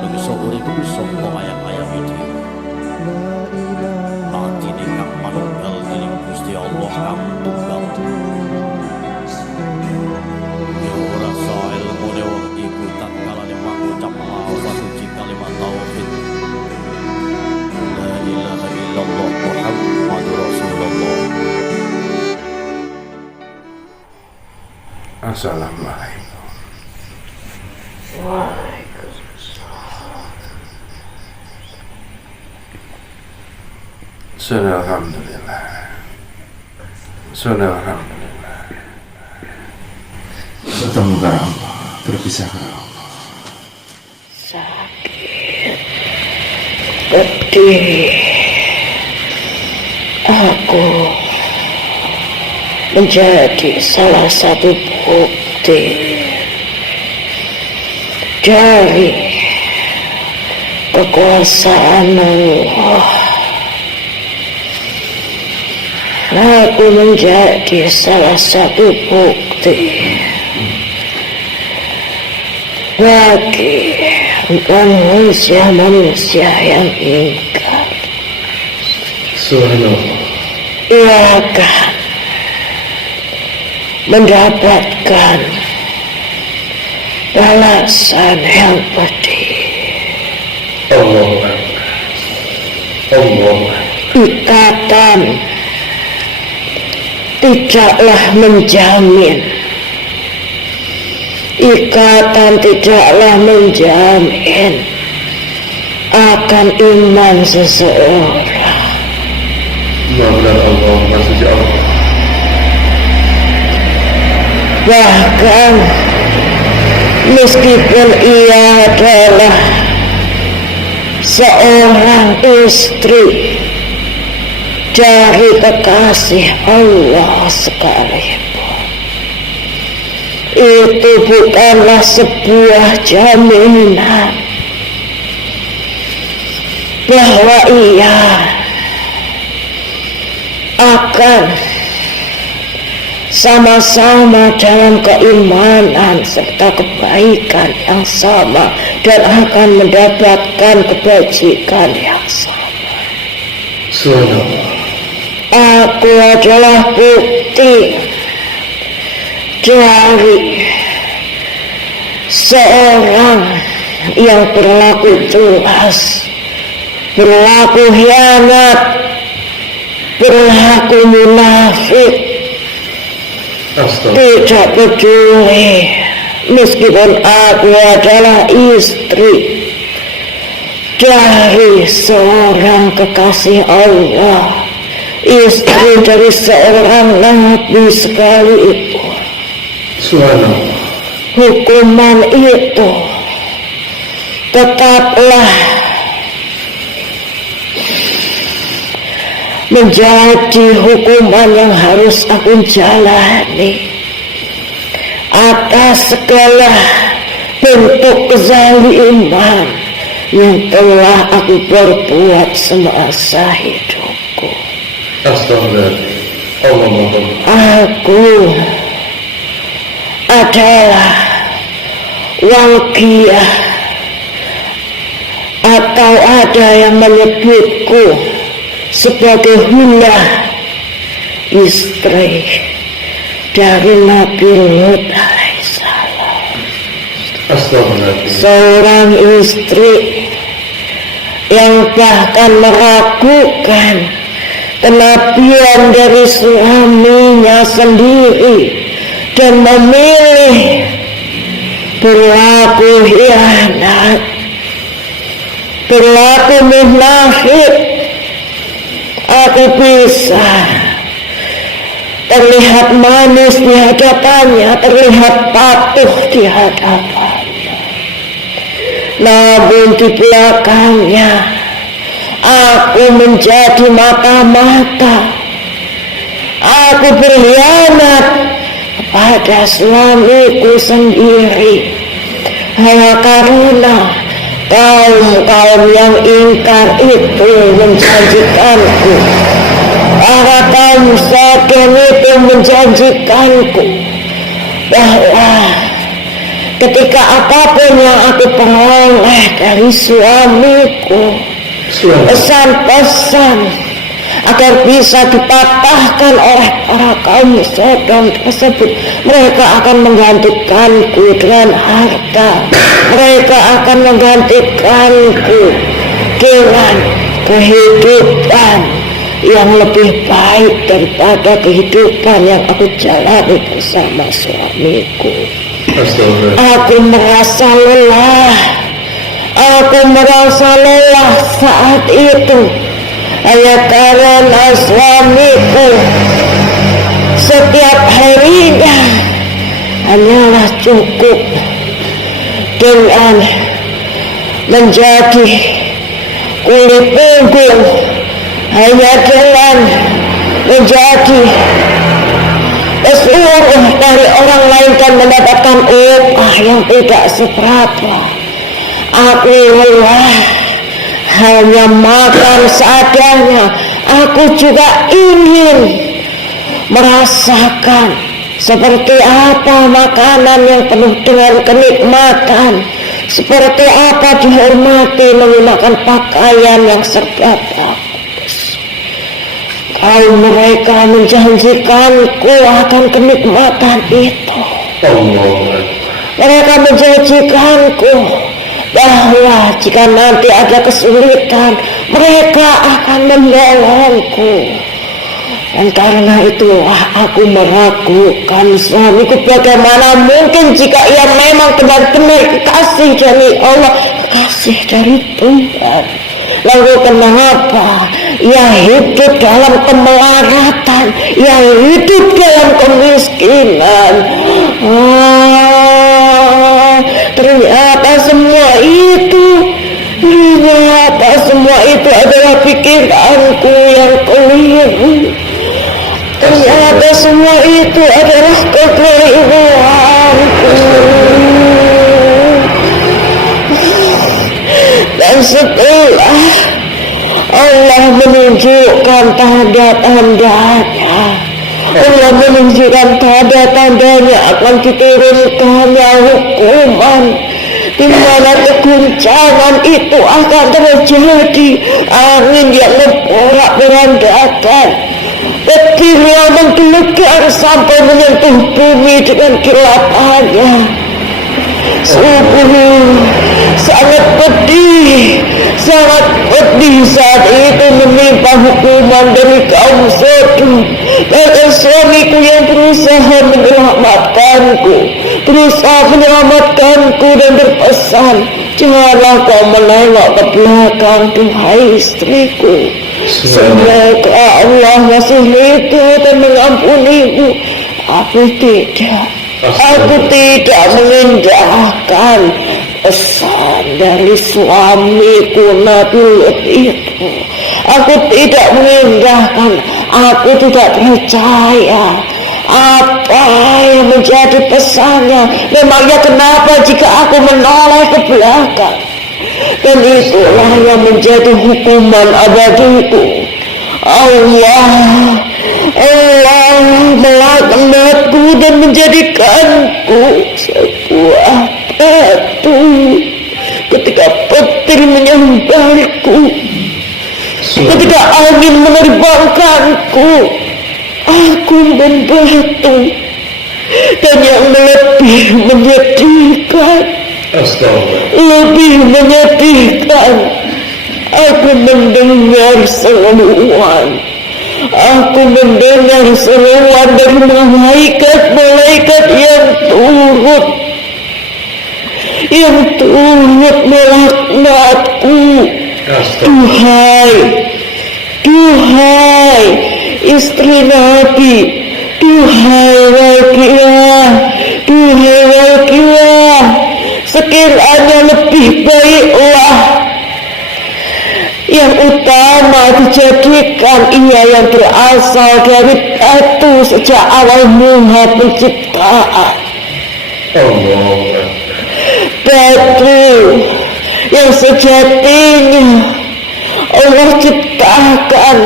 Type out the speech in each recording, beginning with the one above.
menungso urip saka ayam-ayam iki. Latine kang manunggal dening Gusti Allah kang tunggal. Ya ora sae ilmune wong iku tatkalane mangucap lafaz suci kalimat tauhid. La ilaha illallah Muhammadur Rasulullah. Assalamualaikum. Alhamdulillah. Alhamdulillah. Bertemu kepada Allah, berpisah kepada Allah. Sakit, pedih. Aku menjadi salah satu bukti dari kekuasaan Allah. Aku menjadi salah satu bukti bagi manusia yang ingkar. Ia akan mendapatkan balasan yang pedih. Allah. Ikatan tidaklah menjamin. Ikatan tidaklah menjamin akan iman seseorang. Benar Allah, maksudnya Allah. Bahkan meskipun ia adalah seorang istri dari kekasih Allah sekalipun, itu bukanlah sebuah jaminan bahwa ia akan sama-sama dalam keimanan serta kebaikan yang sama dan akan mendapatkan kebajikan yang sama. Aku adalah bukti dari seorang yang berlaku jelas, berlaku hianat, berlaku munafik. Tidak peduli meskipun aku adalah istri dari seorang kekasih Allah, istri dari seorang nabi sekalipun. Hukuman itu tetaplah menjadi hukuman yang harus aku jalani atas segala bentuk kezaliman yang telah aku perbuat semasa hidupku. Aku adalah walqiyah, atau ada yang menyebutku sebagai Hulah, istri dari Nabi Lut alaihissalam. Seorang istri yang bahkan meragukan kenabian dari suaminya sendiri dan memilih berlaku hianat, berlaku munafik. Aku bisa terlihat manis di hadapannya, terlihat patuh di hadapannya, namun di belakangnya aku menjadi mata-mata. Aku berkhianat pada suamiku sendiri hanya karena kaum yang ingkar itu menjanjikanku, para kaum Sodom itu menjanjikanku bahwa ketika apapun yang aku peroleh dari suamiku, pesan-pesan agar bisa dipatahkan oleh para kaum Sodom tersebut, mereka akan menggantikanku dengan harta, mereka akan menggantikanku dengan kehidupan yang lebih baik daripada kehidupan yang aku jalani bersama suamiku. Aku merasa lelah saat itu, hanya karena suamiku setiap harinya hanyalah cukup dengan menjadi kulit punggung, hanya dengan menjadi pesuruh dari orang lain dan mendapatkan upah yang tidak seberapa. Aku lelah hanya makan seadanya. Aku juga ingin merasakan seperti apa makanan yang penuh dengan kenikmatan, seperti apa dihormati menggunakan pakaian yang serba bagus. Kalau mereka menjanjikanku akan kenikmatan itu, mereka menjanjikanku bahwa jika nanti ada kesulitan, mereka akan menolongku. Dan karena itulah aku meragukan suamiku. Bagaimana mungkin jika ia memang benar-benar kekasih dari Allah, kekasih dari Tuhan, lalu kenapa ia hidup dalam kemelaratan, ia hidup dalam kemiskinan? Ternyata semua itu adalah pikiranku yang keliru. Ternyata semua itu adalah kekeliruanku. Dan setelah Allah menunjukkan tanda-tandanya, Allah menunjukkan tanda-tandanya akan diturunkannya hukuman, di mana keguncangan itu akan terjadi, angin yang memporak-porandakan, petir yang menggelegar sampai menyentuh bumi dengan kilapannya. Sungguh sangat pedih saat itu menimpa hukuman dari kaum Sodom. Dan suamiku yang berusaha menyelamatkanku dan berpesan, janganlah kau menengok ke belakang, duhai istriku. Semoga Allah masih hidup dan mengampunimu. Aku tidak mengindahkan pesan dari suamiku Nabi Lut itu. Aku tidak mengindahkan, aku tidak percaya apa yang menjadi pesannya. Memangnya kenapa jika aku menoleh ke belakang? Dan itulah yang menjadi hukuman abadiku. Allah melaknatku dan menjadikanku sebuah batu ketika petir menyambarku, ketika angin menerbangkanku. Aku membatu. Dan yang lebih menyedihkan, aku mendengar seruan. Aku mendengar seruan dari malaikat-malaikat yang turut melaknatku. Duhai istri Nabi, duhai Walqiyah, sekiranya lebih baiklah yang utama dijadikan ia yang berasal dari batu sejak awal mula penciptaan. Batu yang sejatinya Allah ciptakan,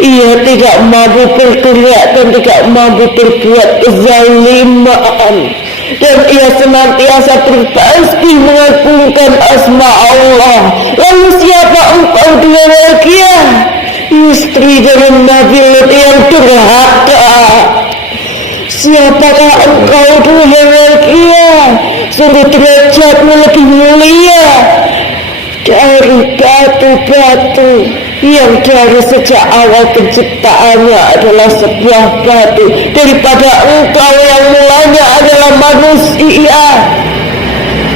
ia tidak mampu bergerak dan tidak mampu berbuat kezaliman. dan ia senantiasa bertasbih mengagungkan asma Allah. Lalu siapa engkau Dulkia, istri dari Nabi Lut yang durhaka? Siapakah engkau Dulkia? Sungguh derajatmu lebih mulia dari batu-batu yang dari sejak awal penciptaannya adalah sebuah batu, daripada engkau yang mulanya adalah manusia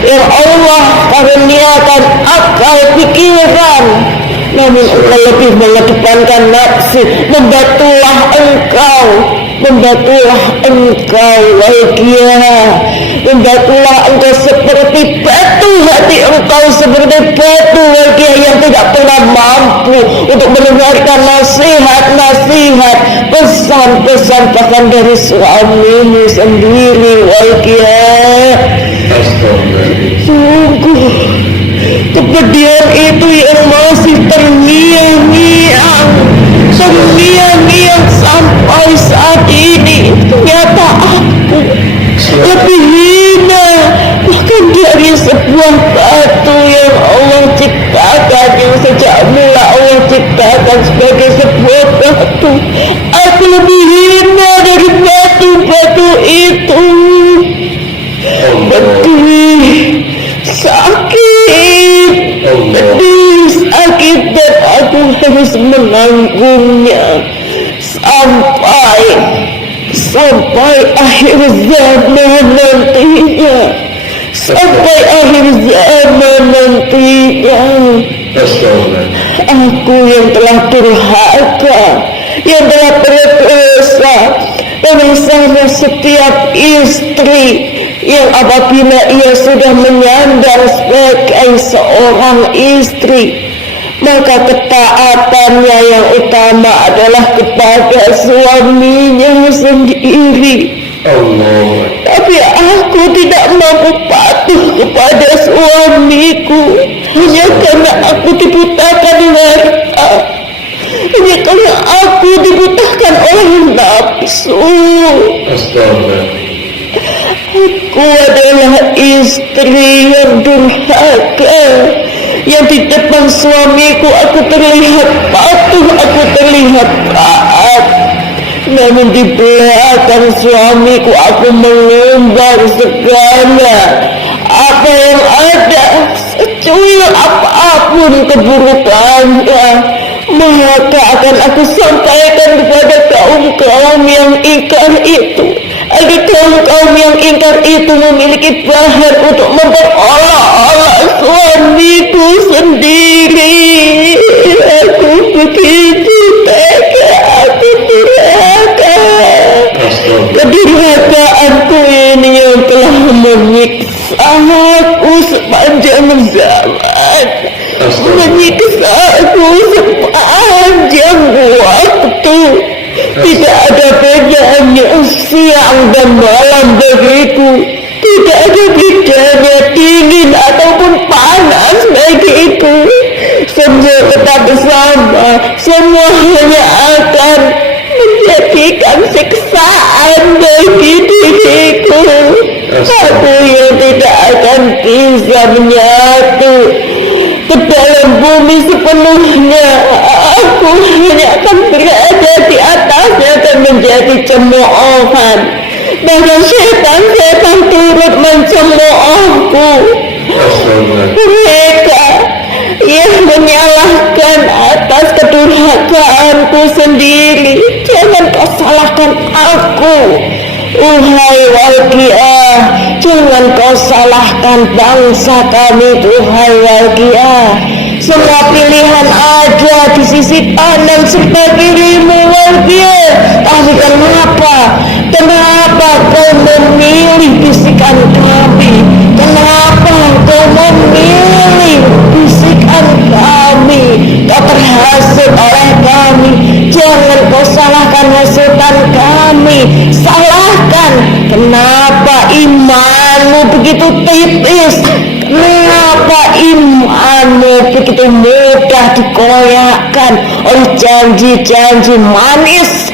yang Allah karuniakan akal pikiran, namun engkau lebih mengedepankan nafsu. Membatulah engkau Walkia, membatulah engkau seperti batu, hati engkau seperti batu Walkia yang tidak pernah mampu untuk mendengarkan nasihat-nasihat, pesan-pesan bahkan dari suamimu sendiri Walkia. Sungguh kepedihan itu yang masih terngiang-ngiang sampai saat ini. Ternyata aku lebih hina bahkan dari sebuah batu yang Allah ciptakan, yang sejak mula Allah ciptakan sebagai sebuah batu. Aku lebih hina dari batu-batu itu. Pedih, sakit, dan aku harus menanggungnya sampai akhir zaman nantinya. Aku yang telah durhaka, yang telah berdosa, sama setiap istri yang apabila ia sudah menyandang sebagai seorang istri, maka ketaatannya yang utama adalah kepada suaminya sendiri. Tapi aku tidak mampu patuh kepada suamiku hanya karena aku dibutakan harta, hanya karena aku dibutakan oleh nafsu. Aku adalah istri yang durhaka, yang di depan suamiku aku terlihat patuh, aku terlihat taat, namun di belakang suamiku aku mengumbar segala apa yang ada, secuil apapun keburukannya, maka akan aku sampaikan kepada kaum-kaum yang ingkar itu, agar kaum-kaum yang ingkar itu memiliki bahan untuk memperolok-olok suamiku sendiri. Aku begitu tega, aku durhaka. Kedurhakaanku ini yang telah menyiksa aku sepanjang zaman, menyiksa aku sepanjang waktu. Tidak ada bedanya siang dan malam bagiku. Tidak ada bedanya dingin ataupun panas bagiku. Semua tetap bersama. Semua hanya akan menjadikan siksaan bagi diriku. Aku yang tidak akan bisa menyatu ke dalam bumi sepenuhnya. Aku hanya akan berada di atasnya dan menjadi cemoohan. Bahkan setan-setan turut mencemoohku. Mereka yang menyalahkan atas kedurhakaanku sendiri. Jangan kau salahkan aku, Uhai Walqiah, jangan kau salahkan bangsa kami, Tuhai Walqiah. Semua pilihan ada di sisi kanan serta kirimu, Walqiah. Tapi kenapa kau memilih bisikan kami? Kenapa kau memilih bisikan kami? Kau terhasut oleh kami. Jangan kau salahkan hasutan kami. Salahkan kenapa imanmu begitu tipis, kenapa imanmu begitu mudah dikoyakkan oleh janji-janji manis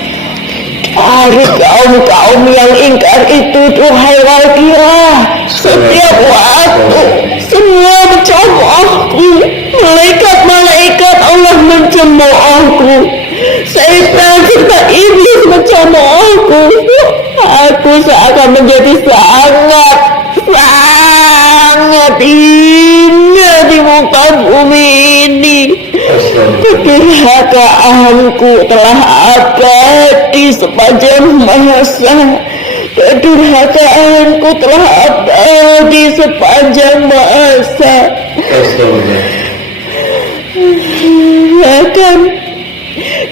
Hari kaum-kaum yang ingkar itu, duhai Walkira, setiap waktu semua mencemoohku. Malaikat-malaikat Allah mencemoohku. Syaitan serta iblis mencemoohku. Aku seakan menjadi sangat hina di muka bumi ini. Kedurhakaanku telah abadi sepanjang masa. Kedurhakaanku telah abadi sepanjang masa. Bahkan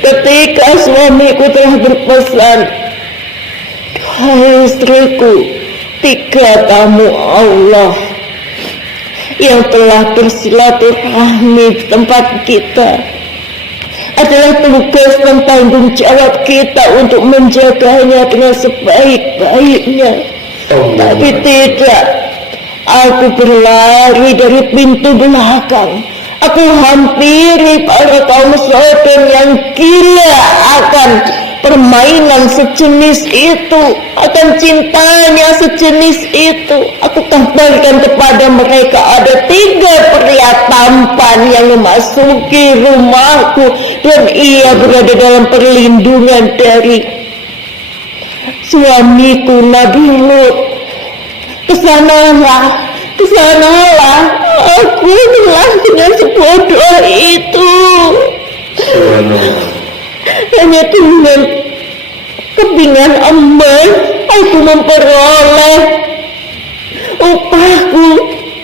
ketika suamiku telah berpesan, "Hai istriku, 3 tamu Allah yang telah bersilaturahmi di tempat kita adalah tugas dan tanggung jawab kita untuk menjaganya dengan sebaik-baiknya." Tapi tidak, aku berlari dari pintu belakang. Aku hampiri para kaum Sodom yang gila akan permainan sejenis itu, akan cintanya sejenis itu. Aku kabarkan kepada mereka ada 3 pria tampan yang memasuki rumahku dan ia berada dalam perlindungan dari suamiku Nabi Lut. Kesanalah, aku telah dengan sebodoh itu. Hanya dengan kepingan emas aku memperoleh upahku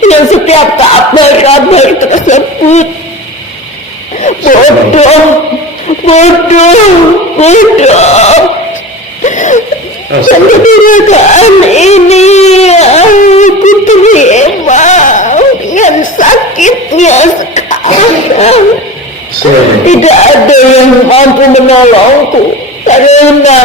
yang setiap kabar tersebut. Bodoh. Dan kedurhakaan ini aku terima dengan sakitnya sekarang. Tidak ada yang mampu menolongku karena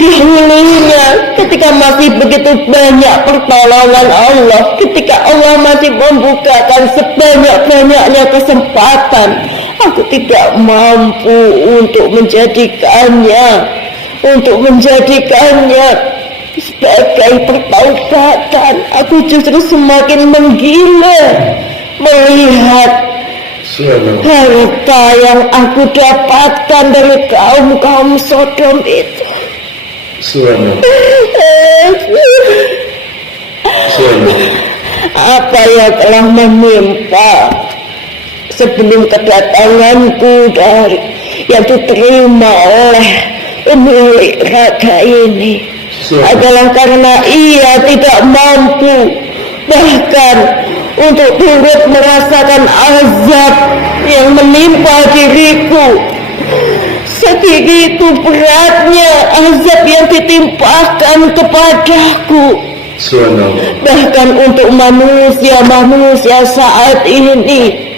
dahulunya ketika masih begitu banyak pertolongan Allah, ketika Allah masih membukakan sebanyak-banyaknya kesempatan, aku tidak mampu untuk menjadikannya sebagai pertaubatan. Aku justru semakin menggila melihat harta yang aku dapatkan dari kaum Sodom itu. Apa yang telah menimpa sebelum kedatanganku dari yang diterima oleh pemilik raga ini adalah karena ia tidak mampu bahkan untuk turut merasakan azab yang menimpa diriku. Sebegitu beratnya azab yang ditimpakan kepadaku. Bahkan untuk manusia saat ini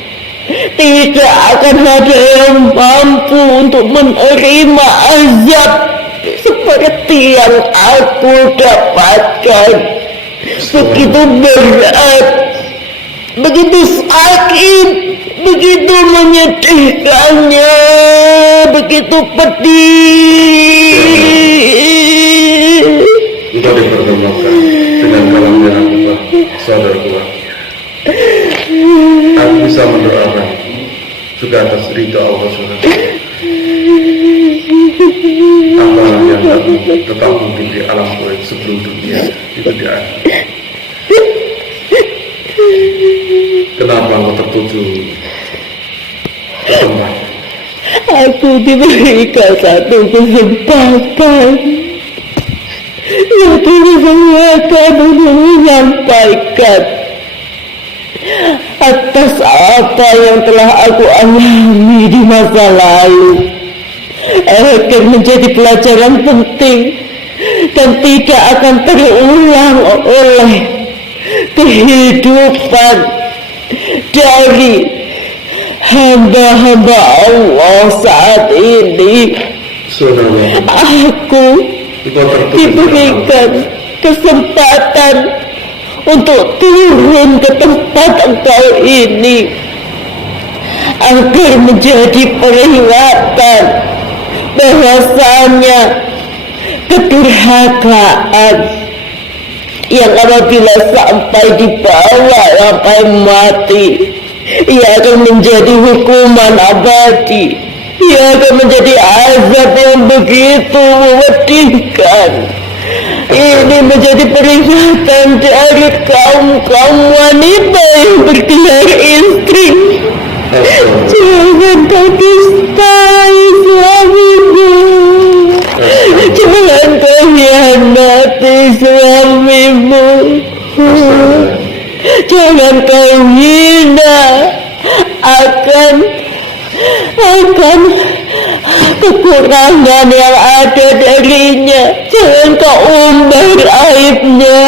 tidak akan ada yang mampu untuk menerima azab seperti yang aku dapatkan. Begitu berat, begitu sakit, begitu menyedihkannya, begitu pedih. Engkau dipertemukan dengan kalamnya Abdullah, saudaraku. Aku bisa mendoakan juga atas ridha Allah SWT. Apalah yang aku tetap mungkin di alam gaib sebelum dunia itu di akhir. Kenapa engkau tertuju ke tempat? Aku diberikan satu kesempatan yang kesempatan untuk menyampaikan atas apa yang telah aku alami di masa lalu agar menjadi pelajaran penting dan tidak akan terulang oleh kehidupan dari hamba-hamba Allah saat ini. Aku diberikan kesempatan untuk turun ke tempat engkau ini agar menjadi peringatan bahwasanya kedurhakaan yang apabila sampai sampai mati, ia akan menjadi hukuman abadi. Ia akan menjadi azab yang begitu menyedihkan. Ini menjadi peringatan dari kaum wanita yang bergelar istri. Jangan kau dustai suamimu. Jangan kau hianati suamimu. Jangan kau hina akan kekurangan yang ada darinya. Jangan kau umbar aibnya.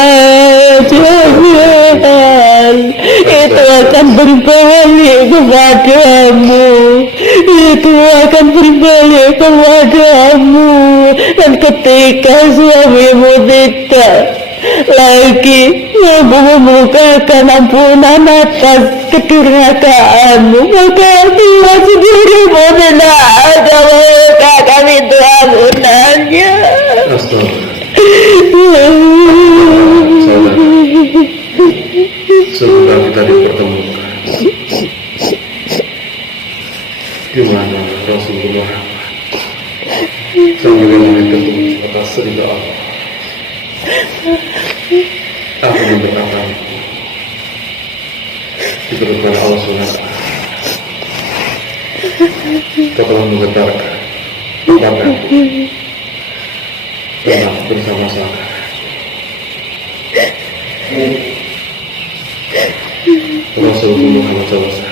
Jangan. Itu akan berbalik kepadamu. Itu akan berbalik kepadamu. Dan ketika suamimu tidak lagi membukakan ampunan atas kedurhakaanmu, maka dia sendiri tidak ada membukakan itu ampunannya. Semoga kita dipertemukan di mana Rasulullah sambil menghitung atas ridha Allah. Aku berkata diberikan Allah SWT. Kau telah menggetarkan kepadaku tenang bersama-sama. Rasulullah Muhammad SAW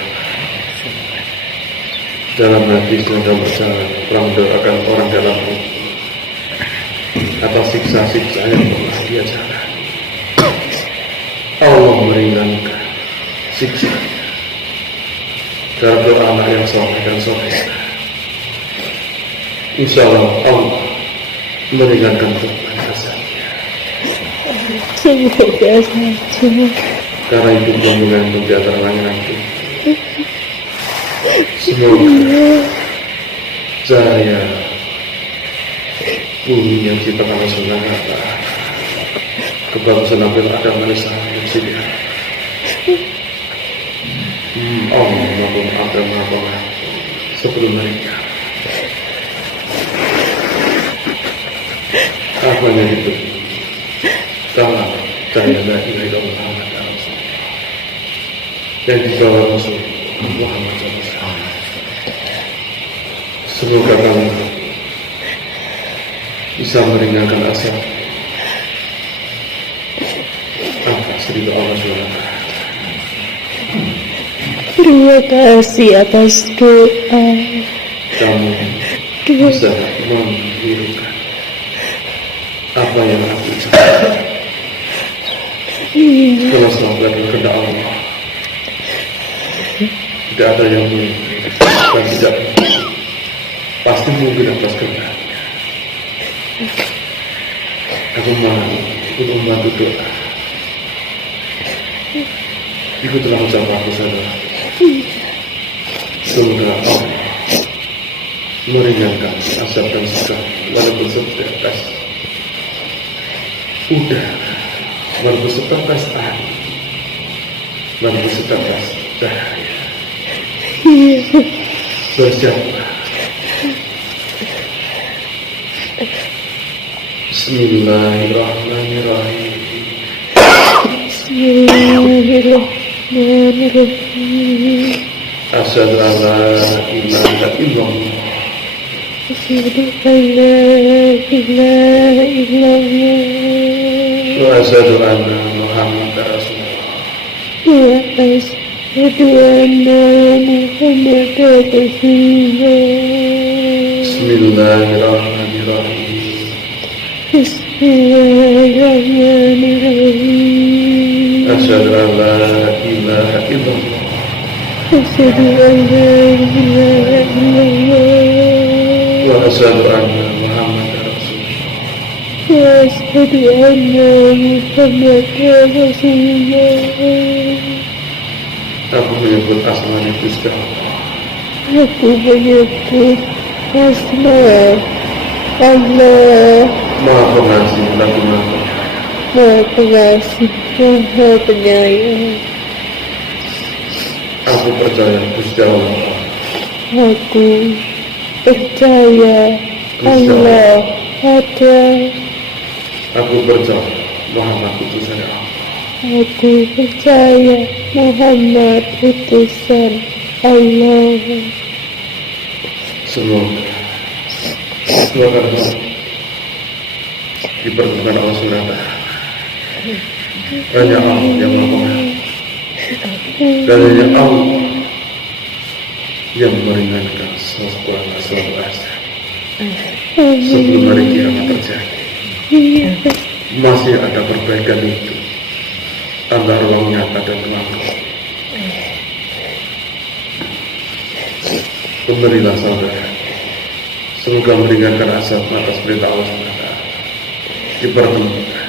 dalam hadis yang berbicara perang akan orang dalammu atas siksa-siksa yang pernah dia jalan. Allah meringankan siksa karena doa anak yang soleh dan soleh. Insya Allah Allah meringankan beban asalnya. Semoga saja. Karena itu yang mengandung di antara langit. Semoga saya bumi yang ciptakan Allah SWT kebagusan Nabi Adam AS yang sudah Allah maupun Adam maupun sebelum mereka apa yang itu dalam cahaya la ilaha illallah Muhammad Rasul yang dibawa Rasul Muhammad SAW. Semoga kami bisa meringankan asal atas ridha Allah SWT. Terima kasih atas doa. Kamu bisa menghiraukan apa yang aku ucapkan. Kalau selalu kehendak Allah, tidak ada yang mungkin dan tidak pasti mungkin atas kehendak. Aku mau ikut membantu doa. Ikutlah ucapanku saudara. Semoga Allah meringankan asap dan siksa walaupun setetes udah, walaupun setetes air, walaupun setetes cahaya. Bersiaplah. Bismillahirrahmanirrahim. Bismillahirrahmanirrahim. Asyhadu an la ilaha illallah. Asyhadu an la ilaha illallah. Wa asyhadu anna Muhammadar Rasulullah. Wa asyhadu anna Muhammadar Rasulullah. Bismillahirrahmanirrahim. Bismillahirrahmanirrahim. Asyhadu an la ilaha illallah. Asyhadu an la ilaha illallah. Wa asyhadu anna Muhammadar Rasulullah. Wa asyhadu anna Muhammadar Rasulullah. Aku menyebut asma Gusti Allah. Aku menyebut asma Allah Maha Pengasih lagi Maha Penyayang. Maha Pengasih, Maha Penyayang. Aku percaya Gusti Allah. Aku percaya Allah ada. Aku percaya Muhammad utusan Allah. Aku percaya Muhammad utusan Allah. Semoga dipertemukan Allah SWT. Hanya Allah yang Maha Pengasih. Dan hanya Allah yang meringankan suatu asa sebelum hari kiamat terjadi. Masih ada perbaikan itu antara ruang nyata dan ruang roh. Berilah saudara, semoga meringankan asap atas perintah Allah SWT. Dipertemukan.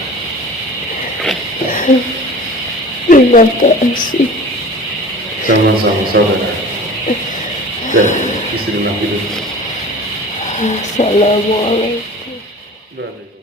Terima kasih. Sama-sama saudara dan istri Nabi Lut. Assalamualaikum. Waalaikumsalam.